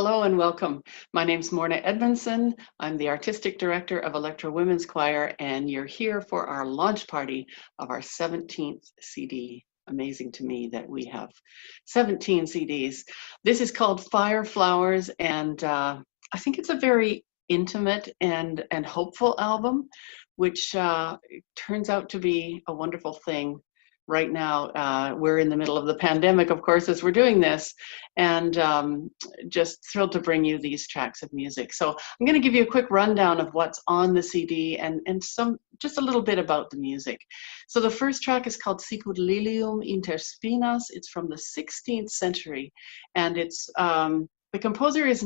Hello and welcome. My name's Morna Edmondson. I'm the Artistic Director of Elektra Women's Choir, and you're here for our launch party of our 17th CD. Amazing to me that we have 17 CDs. This is called Fire Flowers, and I think it's a very intimate and hopeful album, which turns out to be a wonderful thing. Right now, we're in the middle of the pandemic, of course, as we're doing this, and just thrilled to bring you these tracks of music. So I'm going to give you a quick rundown of what's on the CD and just a little bit about the music. So the first track is called Lilium, Interspinas. It's from the 16th century, and it's the composer was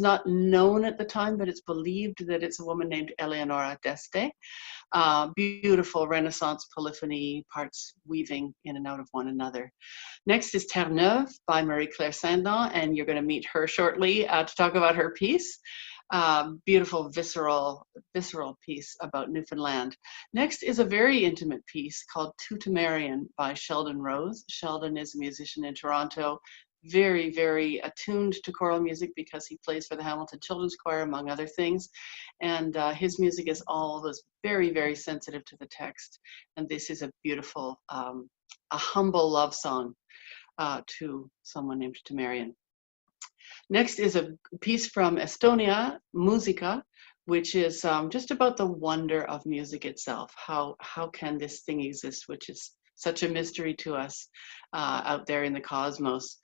not known at the time, but it's believed that it's a woman named Eleonora d'Este. Beautiful Renaissance polyphony, parts weaving in and out of one another. Next is Terre Neuve by Marie-Claire Saint-Don, and you're going to meet her shortly to talk about her piece. Beautiful, visceral piece about Newfoundland. Next is a very intimate piece called Tutamerian by Sheldon Rose. Sheldon is a musician in Toronto, very, very attuned to choral music because he plays for the Hamilton Children's Choir, among other things. And his music is always very, very sensitive to the text. And this is a beautiful, a humble love song to someone named Tutamerian. Next is a piece from Estonia, Musica, which is just about the wonder of music itself. How can this thing exist, which is such a mystery to us out there in the cosmos.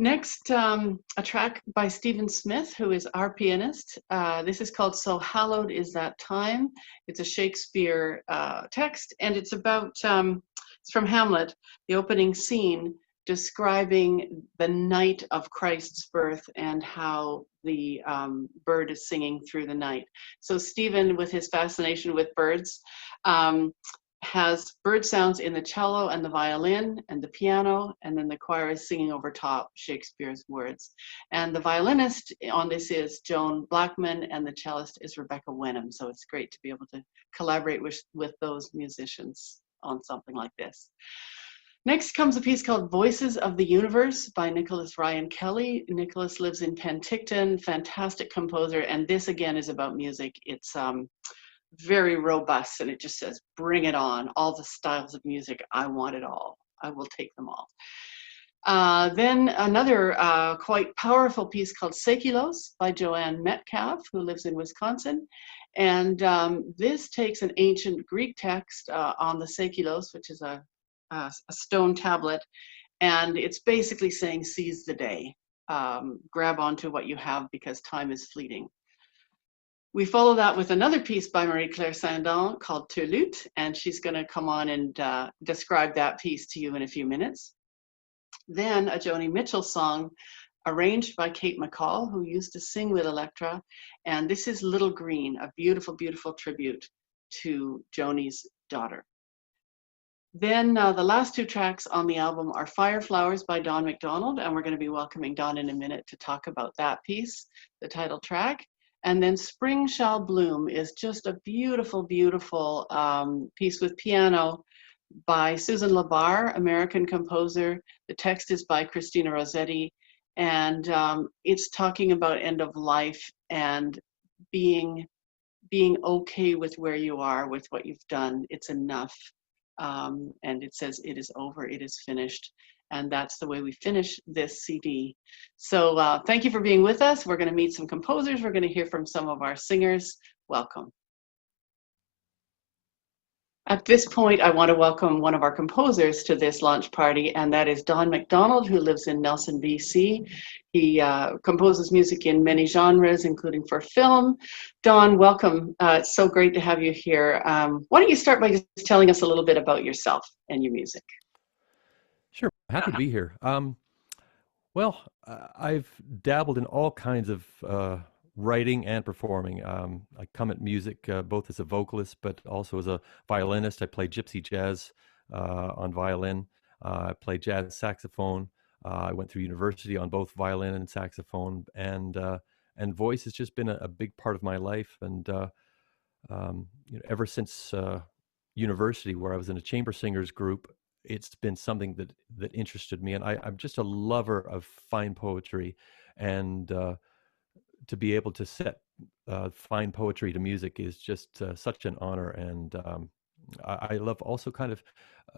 Next, a track by Stephen Smith, who is our pianist. This is called So Hallowed Is That Time. It's a Shakespeare text, and it's about, it's from Hamlet, the opening scene, describing the night of Christ's birth and how the bird is singing through the night. So Stephen, with his fascination with birds, has bird sounds in the cello and the violin and the piano, and then the choir is singing over top Shakespeare's words. And the violinist on this is Joan Blackman, and the cellist is Rebecca Wenham. So it's great to be able to collaborate with those musicians on something like this. Next comes a piece called Voices of the Universe by Nicholas Ryan Kelly. Nicholas lives in Penticton, fantastic composer, and this again is about music. It's very robust, and it just says, bring it on. All the styles of music, I want it all. I will take them all. Then another quite powerful piece called Sequilos by Joanne Metcalf, who lives in Wisconsin. And this takes an ancient Greek text on the Sequilos, which is a stone tablet, and it's basically saying, seize the day. Grab onto what you have because time is fleeting. We follow that with another piece by Marie-Claire Saint-Don called Turlute, and she's going to come on and describe that piece to you in a few minutes. Then a Joni Mitchell song arranged by Kate McCall, who used to sing with Elektra, and this is Little Green, a beautiful, beautiful tribute to Joni's daughter. Then the last two tracks on the album are Fire Flowers by Don McDonald, and we're going to be welcoming Don in a minute to talk about that piece, the title track. And then Spring Shall Bloom is just a beautiful, beautiful piece with piano by Susan Labar, American composer. The text is by Christina Rossetti, and it's talking about end of life and being okay with where you are, with what you've done. It's enough. And it says, it is over, it is finished. And that's the way we finish this CD. So thank you for being with us. We're going to meet some composers. We're going to hear from some of our singers. Welcome. At this point, I want to welcome one of our composers to this launch party, and that is Don McDonald, who lives in Nelson, BC. He composes music in many genres, including for film. Don, welcome. It's so great to have you here. Why don't you start by just telling us a little bit about yourself and your music? Sure, happy to be here. I've dabbled in all kinds of writing and performing. I come at music both as a vocalist, but also as a violinist. I play gypsy jazz on violin. I play jazz saxophone. I went through university on both violin and saxophone, and voice has just been a big part of my life. And ever since university, where I was in a chamber singers group, it's been something that interested me, and I'm just a lover of fine poetry and to be able to set fine poetry to music is just such an honor. And I love also kind of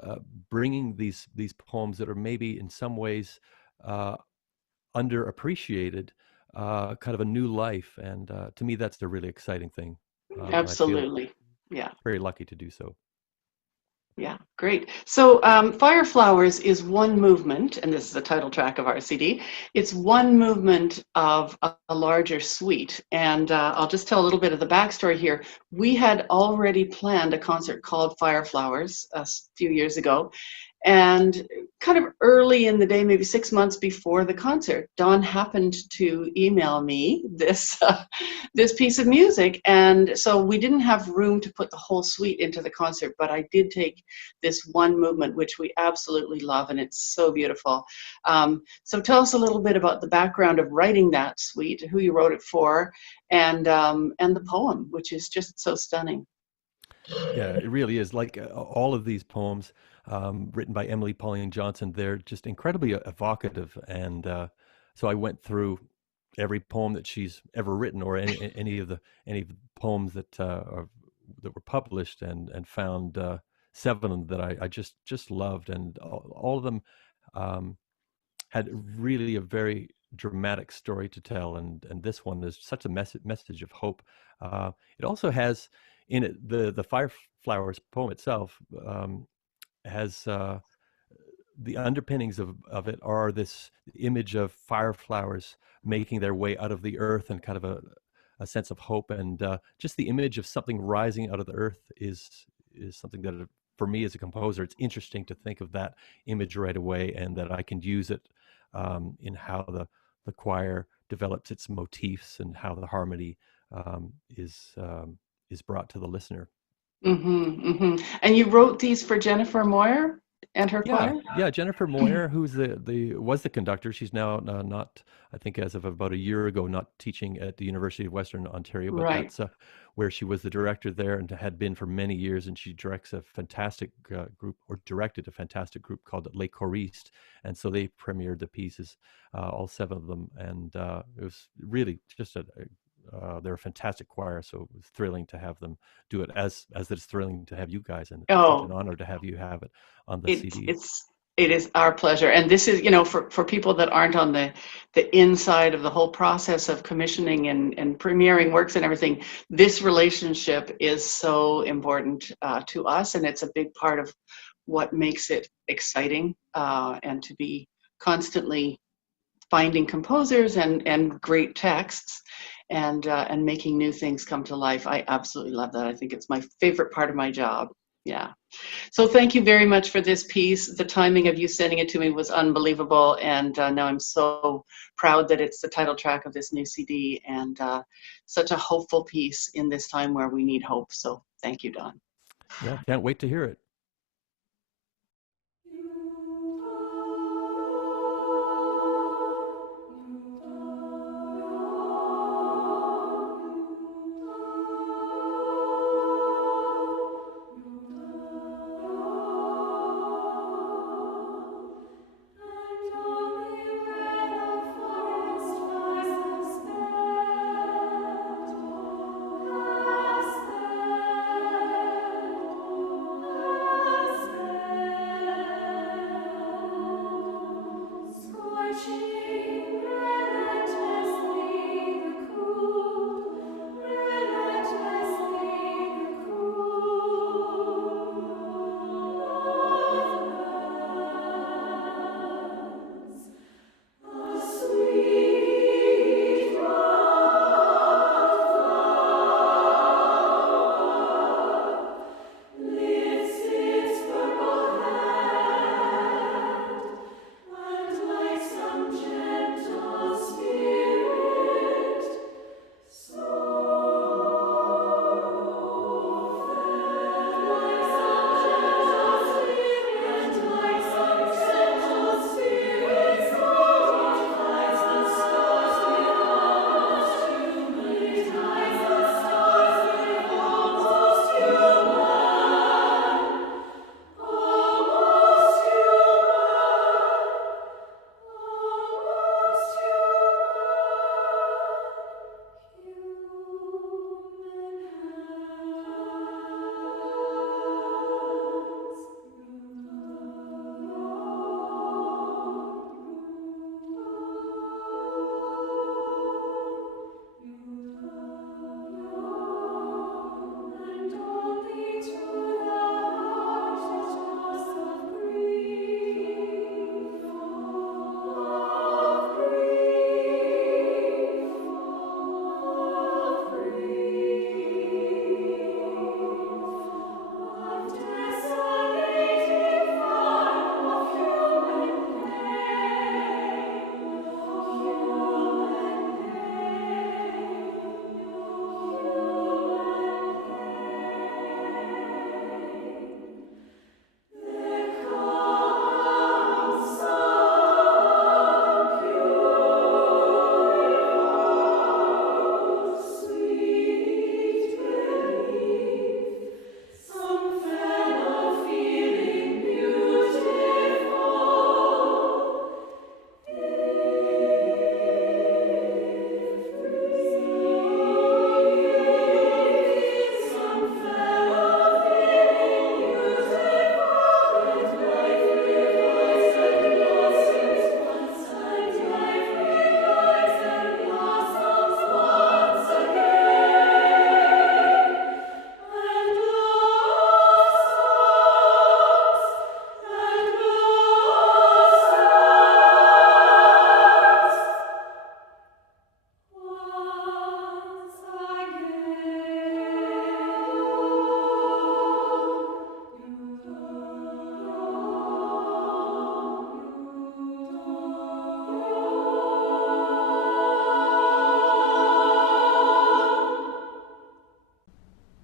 uh, bringing these poems that are maybe in some ways uh, underappreciated, kind of a new life. And to me, that's the really exciting thing. And I feel Absolutely. Yeah. very lucky to do so. Yeah, great. So Fire Flowers is one movement, and this is the title track of our CD. It's one movement of a larger suite. And I'll just tell a little bit of the backstory here. We had already planned a concert called Fire Flowers a few years ago. And kind of early in the day, maybe 6 months before the concert, Don happened to email me this piece of music, and so we didn't have room to put the whole suite into the concert. But I did take this one movement, which we absolutely love, and it's so beautiful. So tell us a little bit about the background of writing that suite, who you wrote it for, and the poem, which is just so stunning. Yeah, it really is. Like all of these poems written by Emily Pauline Johnson, they're just incredibly evocative. And so I went through every poem that she's ever written, or any of the poems that were published, and found seven of them that I just loved, and all of them um, had really a very dramatic story to tell. And this one is such a message of hope. It also has in it the Fire Flowers poem itself has the underpinnings of it are this image of fireflowers making their way out of the earth, and kind of a sense of hope. And just the image of something rising out of the earth is something that for me as a composer, it's interesting to think of that image right away, and that I can use it in how the choir develops its motifs, and how the harmony um, is um, is brought to the listener. And you wrote these for Jennifer Moyer and her Yeah, choir? yeah. Jennifer Moyer, who's the was the conductor. She's now not, I think, as of about a year ago, not teaching at the University of Western Ontario, but Right. that's where she was the director there, and had been for many years. And she directs a fantastic group, or directed a fantastic group called Les Choristes. And so they premiered the pieces, all seven of them, and it was really just they're a fantastic choir. So it was thrilling to have them do it, as it's thrilling to have you guys, and it's such an Oh, honor to have you have it on the it's CD. it's it is our pleasure. And this is, for people that aren't on the inside of the whole process of commissioning and premiering works and everything, this relationship is so important to us, and it's a big part of what makes it exciting, and to be constantly finding composers and great texts, and making new things come to life. I absolutely love that. I think it's my favorite part of my job. Yeah. So thank you very much for this piece. The timing of you sending it to me was unbelievable, and now I'm so proud that it's the title track of this new CD, and such a hopeful piece in this time where we need hope. So thank you, Don. Yeah, can't wait to hear it.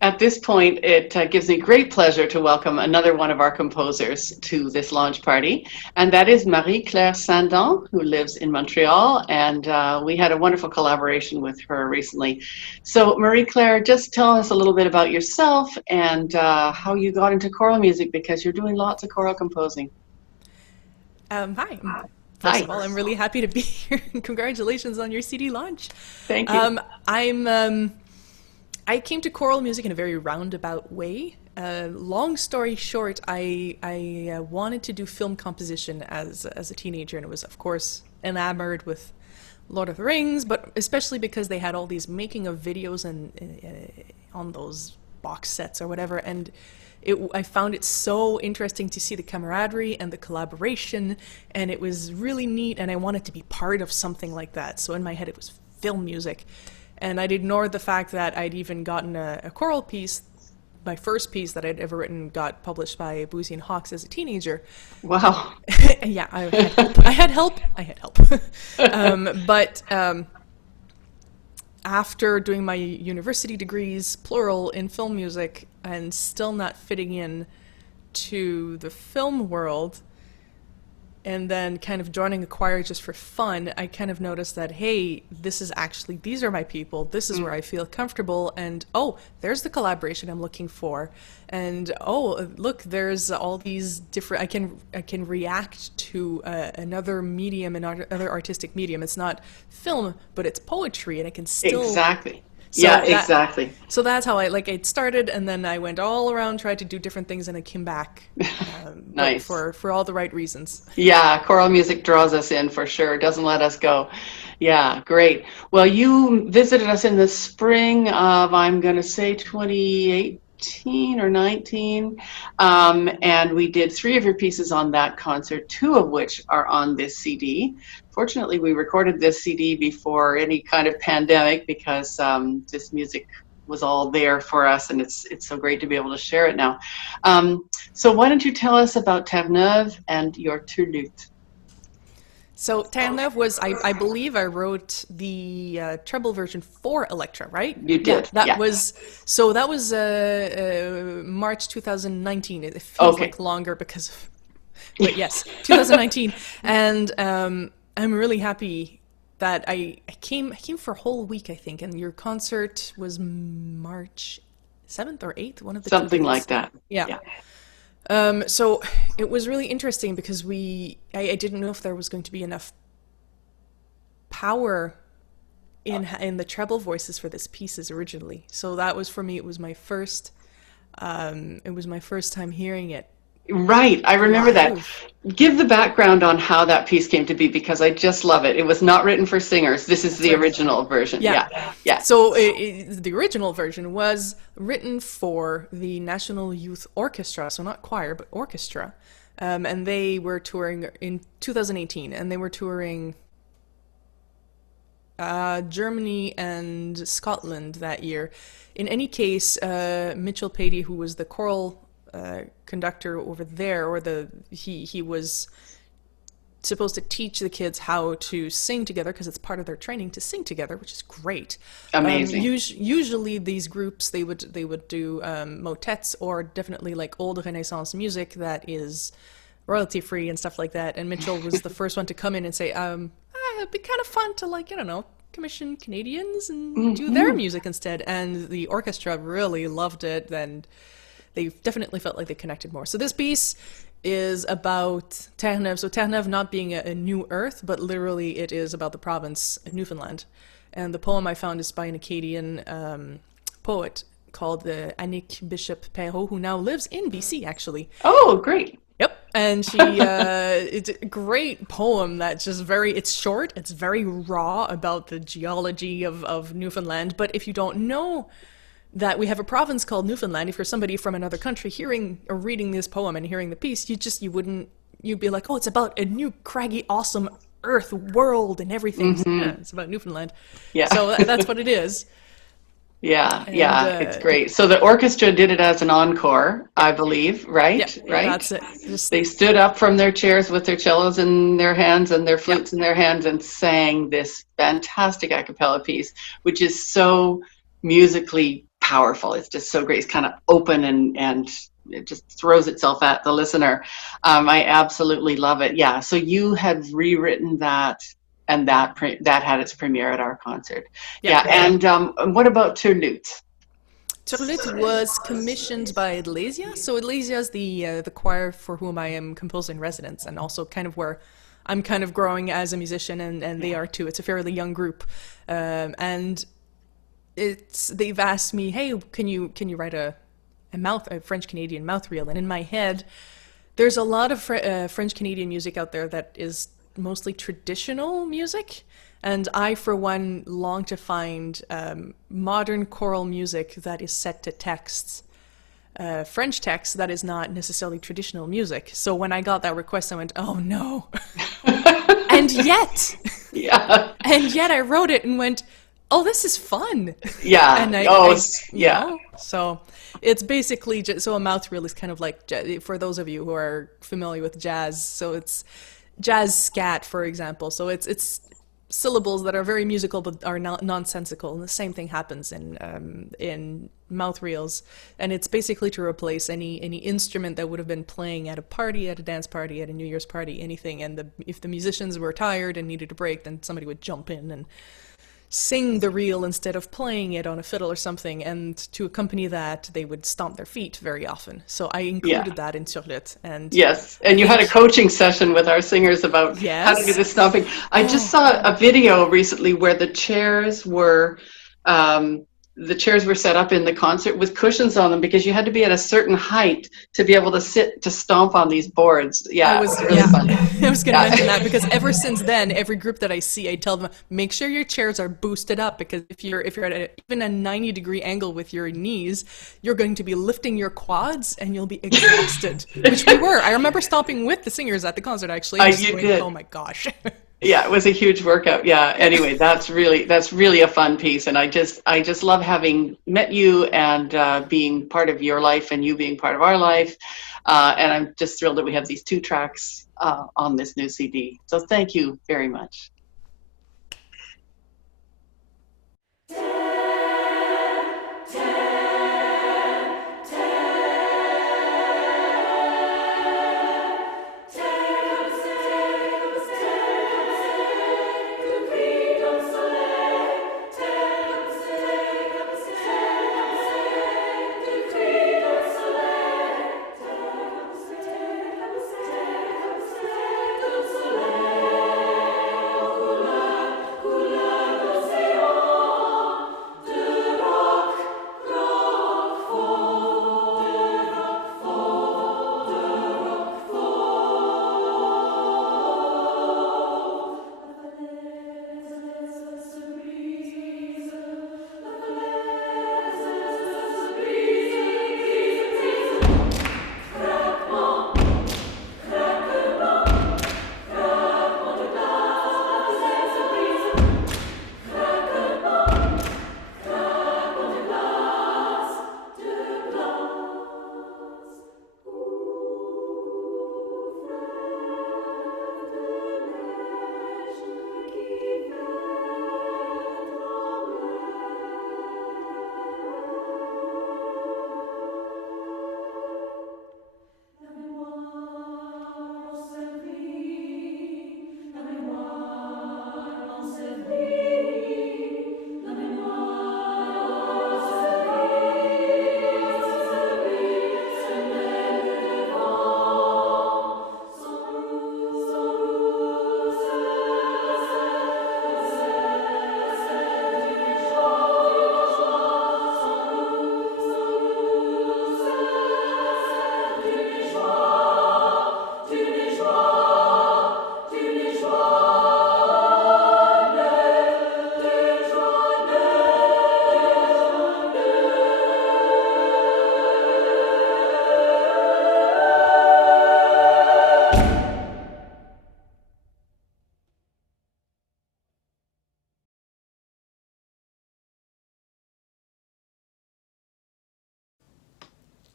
At this point, it gives me great pleasure to welcome another one of our composers to this launch party, and that is Marie-Claire Sandon, who lives in Montreal, and we had a wonderful collaboration with her recently. So, Marie-Claire, just tell us a little bit about yourself and how you got into choral music, because you're doing lots of choral composing. Hi. First Hi, of all, I'm really happy to be here. Congratulations on your CD launch. thank you. I came to choral music in a very roundabout way. Long story short, I wanted to do film composition as a teenager, and it was, of course, enamored with Lord of the Rings, but especially because they had all these making of videos and on those box sets or whatever, and I found it so interesting to see the camaraderie and the collaboration, and it was really neat, and I wanted to be part of something like that. So in my head, it was film music. And I'd ignored the fact that I'd even gotten a choral piece. My first piece that I'd ever written got published by Boozy and Hawks as a teenager. Wow. Yeah, I had help. But after doing my university degrees, plural, in film music, and still not fitting in to the film world, and then kind of joining a choir just for fun, I kind of noticed that, hey, these are my people, this is where I feel comfortable, and oh, there's the collaboration I'm looking for, and oh, look, there's all these different, I can react to another medium, another artistic medium. It's not film, but it's poetry, and I can still... Exactly. So yeah, exactly. So that's how it started, and then I went all around, tried to do different things, and I came back. Nice. For all the right reasons. Yeah, choral music draws us in for sure. Doesn't let us go. Yeah, great. Well, you visited us in the spring of, I'm going to say 2018 or 19, and we did 3 of your pieces on that concert, 2 of which are on this CD. Fortunately, we recorded this CD before any kind of pandemic, because this music was all there for us, and it's so great to be able to share it now. So why don't you tell us about Terre-Neuve and your Turlute? So Terre-Neuve was, I believe I wrote the treble version for Elektra, right? You did. Yeah, yeah. was March 2019. It feels Okay. like longer because of, but yes, 2019. And I'm really happy that I came for a whole week, I think, and your concert was March 7th or 8th, one of the Something 2 days. like that. Yeah. So it was really interesting because I didn't know if there was going to be enough power in the treble voices for this pieces originally. So that was, for me, it was my first time hearing it. Right, I remember that. live. Give the background on how that piece came to be, because I just love it. It was not written for singers. This is the right. original version. Yeah. Yeah. So the original version was written for the National Youth Orchestra, so not choir, but orchestra. And they were touring in 2018, and they were touring Germany and Scotland that year. In any case, Mitchell Pady, who was the choral conductor over there, or he was supposed to teach the kids how to sing together, because it's part of their training to sing together, which is great. Amazing. Usually these groups, they would do motets, or definitely like old Renaissance music that is royalty free and stuff like that. And Mitchell was the first one to come in and say, it'd be kind of fun to, like, I don't know, commission Canadians and do their music instead. And the orchestra really loved it, and they definitely felt like they connected more. So this piece is about Terre-Neuve. So Terre-Neuve not being a new earth, but literally it is about the province of Newfoundland. And the poem I found is by an Acadian poet called Annick Bishop Perrault, who now lives in BC, actually. Oh, great. Yep. And she, it's a great poem that's just it's short, it's very raw about the geology of Newfoundland. But if you don't know that we have a province called Newfoundland, if you're somebody from another country hearing or reading this poem and hearing the piece, you'd be like, oh, it's about a new craggy, awesome earth world and everything. So, yeah, it's about Newfoundland. Yeah. So that's what it is. Yeah, it's great. So the orchestra did it as an encore, I believe, right? Yeah, right? That's it. They stood up from their chairs with their cellos in their hands and their flutes in their hands and sang this fantastic a cappella piece, which is so musically powerful. It's just so great. It's kind of open and it just throws itself at the listener. I absolutely love it. Yeah. So you had rewritten that, and that had its premiere at our concert. Yeah. And what about Turlut? Turlut was commissioned by Adlesia. So Adlesia is the choir for whom I am composer in residence, and also kind of where I'm kind of growing as a musician, and they are too. It's a fairly young group, and they've asked me, hey, can you write a French Canadian mouth reel? And in my head, there's a lot of French Canadian music out there that is mostly traditional music. And I, for one, long to find modern choral music that is set to texts, French texts that is not necessarily traditional music. So when I got that request, I went, oh no. And yet I wrote it and went, oh, this is fun. Yeah. And so it's basically so a mouth reel is kind of like, for those of you who are familiar with jazz, so it's jazz scat, for example. So it's syllables that are very musical but are nonsensical, and the same thing happens in mouth reels. And it's basically to replace any instrument that would have been playing at a party, at a dance party, at a New Year's party, anything. And if the musicians were tired and needed a break, then somebody would jump in and sing the reel instead of playing it on a fiddle or something, and to accompany that they would stomp their feet very often. So I included that in Turlut. And yes, and you had a coaching session with our singers about how to do the stomping. I just saw a video recently where the chairs were set up in the concert with cushions on them, because you had to be at a certain height to be able to stomp on these boards. Yeah, it was really fun. I was going to mention that, because ever since then, every group that I see, I tell them, make sure your chairs are boosted up, because if you're at even a 90-degree angle with your knees, you're going to be lifting your quads and you'll be exhausted, which we were. I remember stomping with the singers at the concert, actually. Did. Oh my gosh. Yeah, it was a huge workout. Yeah. Anyway, that's really a fun piece, and I just love having met you and being part of your life, and you being part of our life. And I'm just thrilled that we have these 2 tracks on this new CD. So thank you very much.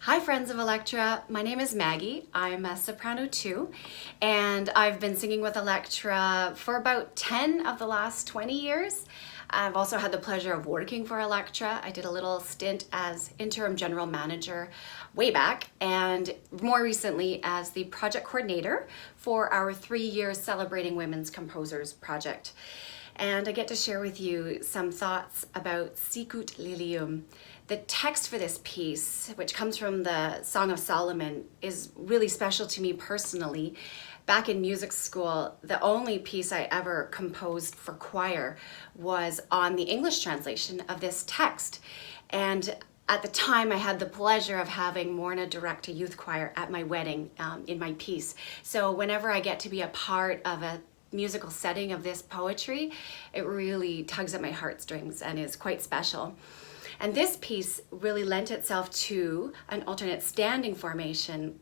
Hi friends of Elektra, my name is Maggie. I'm a soprano too, and I've been singing with Elektra for about 10 of the last 20 years. I've also had the pleasure of working for Elektra. I did a little stint as interim general manager way back, and more recently as the project coordinator for our 3-year Celebrating Women's Composers project. And I get to share with you some thoughts about Sicut Lilium. The text for this piece, which comes from the Song of Solomon, is really special to me personally. Back in music school, the only piece I ever composed for choir was on the English translation of this text. And at the time, I had the pleasure of having Morna direct a youth choir at my wedding in my piece. So whenever I get to be a part of a musical setting of this poetry, it really tugs at my heartstrings and is quite special. And this piece really lent itself to an alternate standing formation.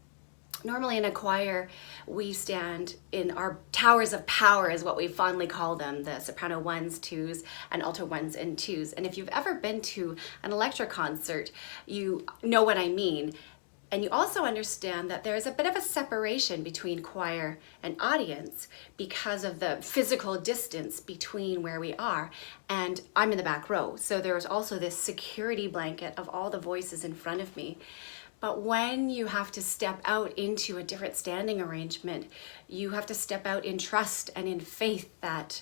Normally in a choir, we stand in our towers of power is what we fondly call them, the soprano 1s, 2s, and alto 1s and 2s. And if you've ever been to an Elektra concert, you know what I mean. And you also understand that there is a bit of a separation between choir and audience because of the physical distance between where we are. And I'm in the back row, so there's also this security blanket of all the voices in front of me. But when you have to step out into a different standing arrangement, you have to step out in trust and in faith that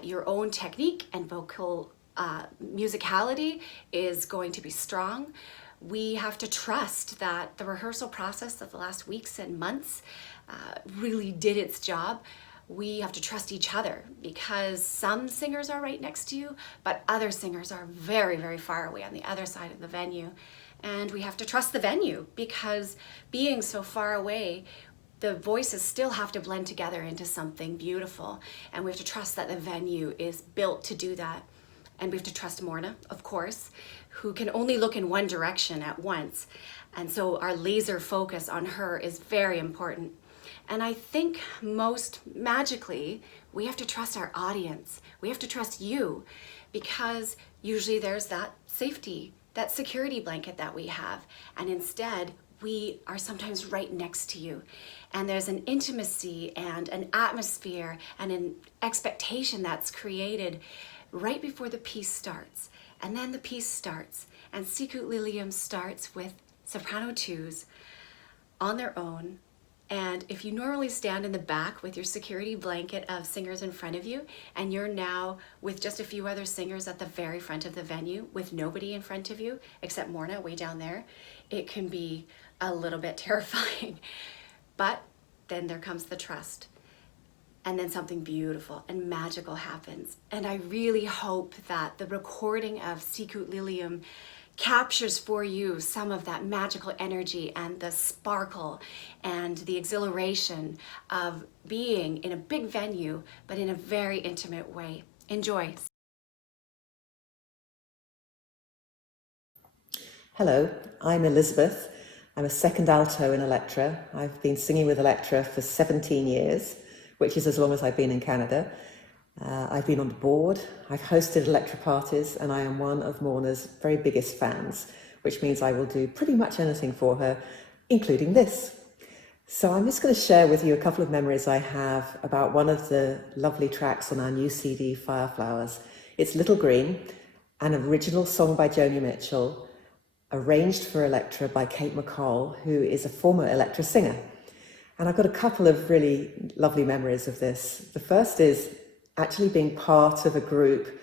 your own technique and vocal musicality is going to be strong. We have to trust that the rehearsal process of the last weeks and months really did its job. We have to trust each other because some singers are right next to you, but other singers are very, very far away on the other side of the venue. And we have to trust the venue because being so far away, the voices still have to blend together into something beautiful. And we have to trust that the venue is built to do that. And we have to trust Morna, of course, who can only look in one direction at once. And so our laser focus on her is very important. And I think most magically, we have to trust our audience. We have to trust you because usually there's that safety, that security blanket that we have. And instead, we are sometimes right next to you. And there's an intimacy and an atmosphere and an expectation that's created right before the piece starts. And then the piece starts, and Sicut Lilium starts with soprano 2s on their own. And if you normally stand in the back with your security blanket of singers in front of you, and you're now with just a few other singers at the very front of the venue with nobody in front of you except Morna way down there, it can be a little bit terrifying. But then there comes the trust. And then something beautiful and magical happens. And I really hope that the recording of Sicut Lilium captures for you some of that magical energy and the sparkle and the exhilaration of being in a big venue, but in a very intimate way. Enjoy. Hello, I'm Elizabeth. I'm a second alto in Elektra. I've been singing with Elektra for 17 years. Which is as long as I've been in Canada. I've been on the board, I've hosted Elektra parties, and I am one of Morna's very biggest fans, which means I will do pretty much anything for her, including this. So I'm just going to share with you a couple of memories I have about one of the lovely tracks on our new CD, Fireflowers. It's Little Green, an original song by Joni Mitchell, arranged for Elektra by Kate McCall, who is a former Elektra singer. And I've got a couple of really lovely memories of this. The first is actually being part of a group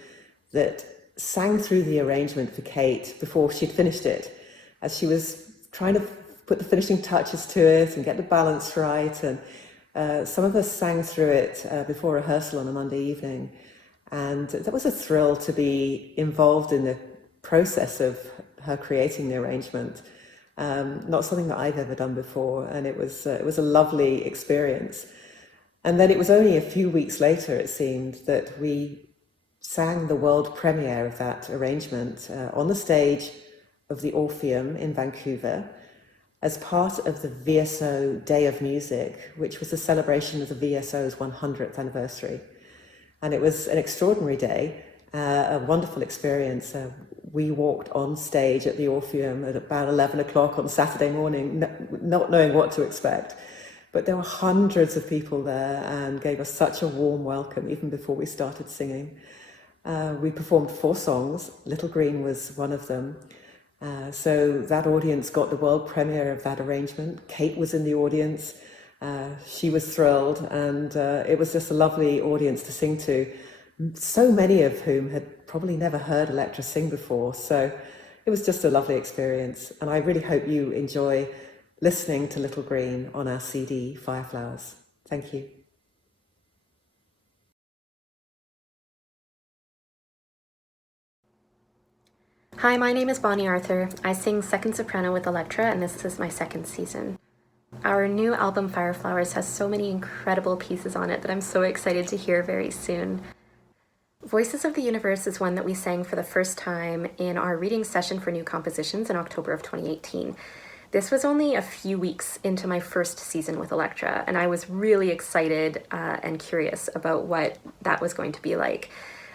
that sang through the arrangement for Kate before she'd finished it, as she was trying to put the finishing touches to it and get the balance right. And some of us sang through it before rehearsal on a Monday evening. And that was a thrill to be involved in the process of her creating the arrangement. Not something that I've ever done before, and it was a lovely experience. And then it was only a few weeks later, it seemed, that we sang the world premiere of that arrangement on the stage of the Orpheum in Vancouver as part of the VSO Day of Music, which was a celebration of the VSO's 100th anniversary. And it was an extraordinary day, a wonderful experience. We walked on stage at the Orpheum at about 11 o'clock on Saturday morning, not knowing what to expect. But there were hundreds of people there and gave us such a warm welcome even before we started singing. We performed 4 songs. Little Green was one of them. So that audience got the world premiere of that arrangement. Kate was in the audience. She was thrilled, and it was just a lovely audience to sing to, so many of whom had probably never heard Elektra sing before. So it was just a lovely experience, and I really hope you enjoy listening to Little Green on our CD, Fireflowers. Thank you. Hi, my name is Bonnie Arthur. I sing second soprano with Elektra, and this is my second season. Our new album, Fireflowers, has so many incredible pieces on it that I'm so excited to hear very soon. Voices of the Universe is one that we sang for the first time in our reading session for new compositions in October of 2018. This was only a few weeks into my first season with Elektra, and I was really excited and curious about what that was going to be like.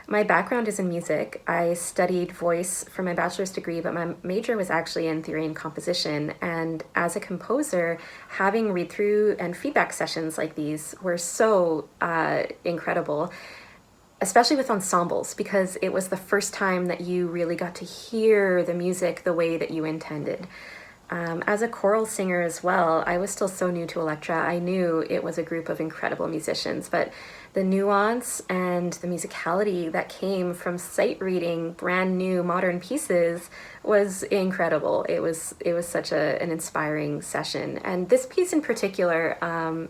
My background is in music. I studied voice for my bachelor's degree, but my major was actually in theory and composition. And as a composer, having read-through and feedback sessions like these were so incredible, especially with ensembles, because it was the first time that you really got to hear the music the way that you intended. As a choral singer as well, I was still so new to Elektra. I knew it was a group of incredible musicians, but the nuance and the musicality that came from sight reading brand new modern pieces was incredible. It was such an inspiring session. And this piece in particular,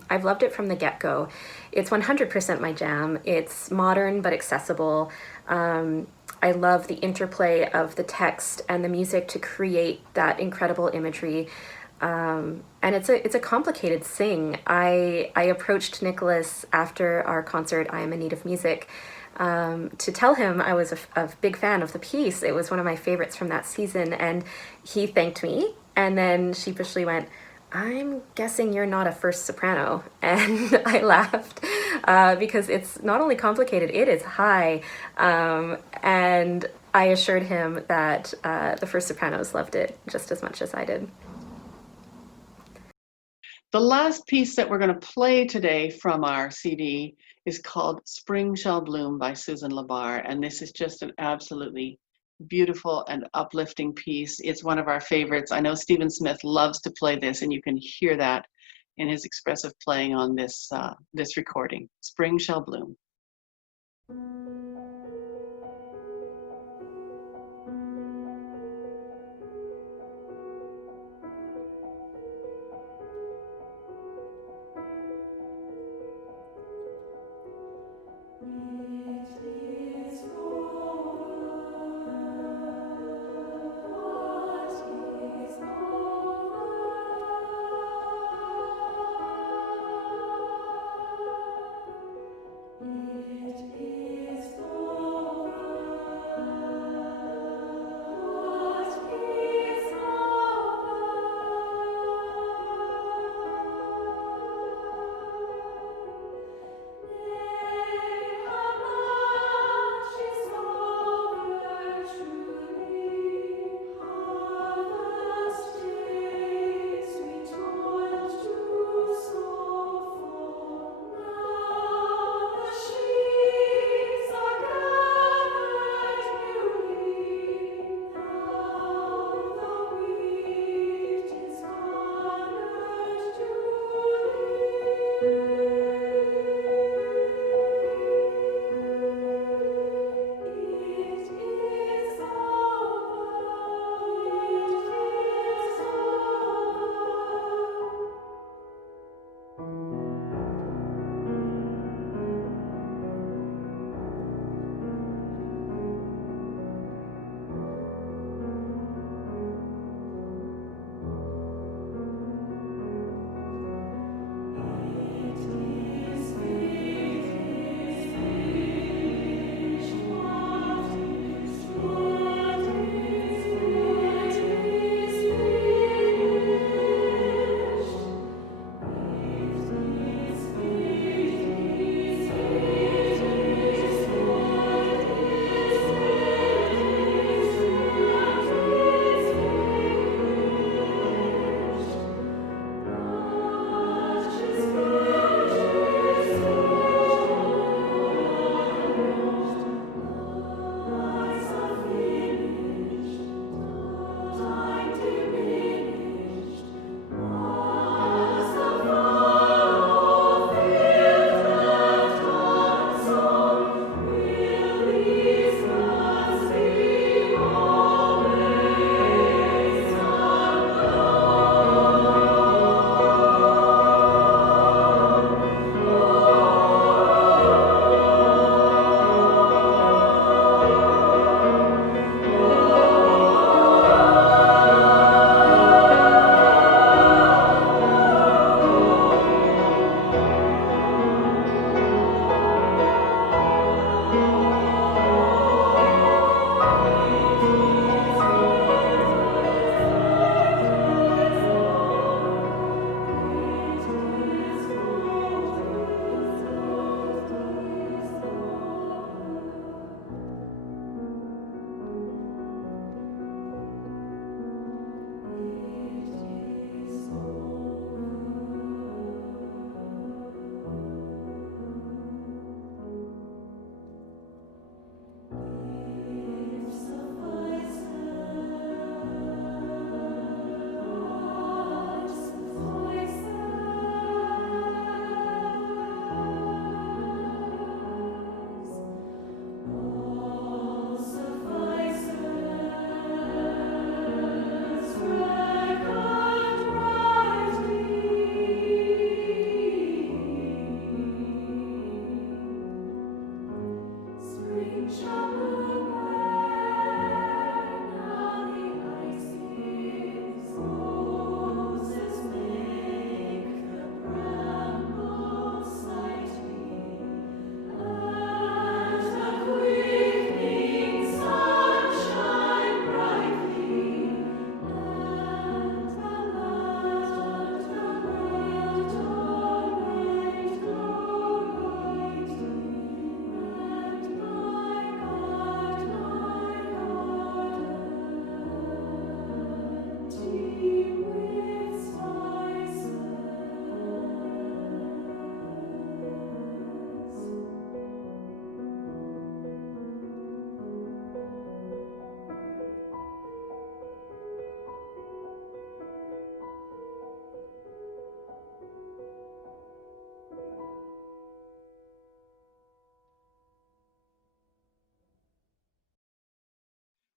I've loved it from the get-go. It's 100% my jam. It's modern but accessible. I love the interplay of the text and the music to create that incredible imagery. And it's a complicated sing. I approached Nicholas after our concert, I Am in Need of Music, to tell him I was a big fan of the piece. It was one of my favorites from that season, and he thanked me and then sheepishly went, "I'm guessing you're not a first soprano." And I laughed because it's not only complicated, it is high. And I assured him that the first sopranos loved it just as much as I did. The last piece that we're going to play today from our CD is called Spring Shall Bloom by Susan Labar, and this is just an absolutely beautiful and uplifting piece. It's one of our favorites. I know Stephen Smith loves to play this, and you can hear that in his expressive playing on this recording. Spring Shall Bloom. It is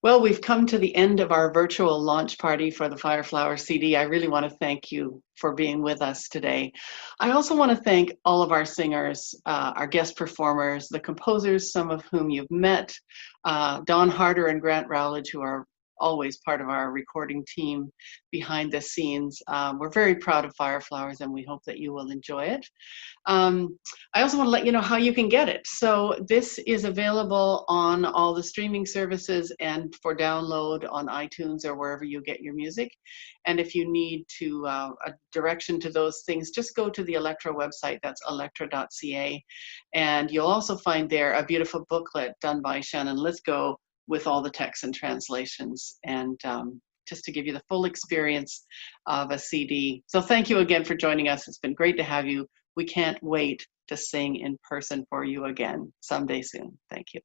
Well, we've come to the end of our virtual launch party for the Fireflower CD. I really want to thank you for being with us today. I also want to thank all of our singers, our guest performers, the composers, some of whom you've met, Don Harder and Grant Rowledge, who are always part of our recording team behind the scenes. We're very proud of Fireflowers, and we hope that you will enjoy it. I also want to let you know how you can get it. So this is available on all the streaming services and for download on iTunes or wherever you get your music. And if you need to a direction to those things, just go to the Elektra website. That's elektra.ca. And you'll also find there a beautiful booklet done by Shannon Lithgow with all the texts and translations, and just to give you the full experience of a CD. So thank you again for joining us. It's been great to have you. We can't wait to sing in person for you again someday soon. Thank you.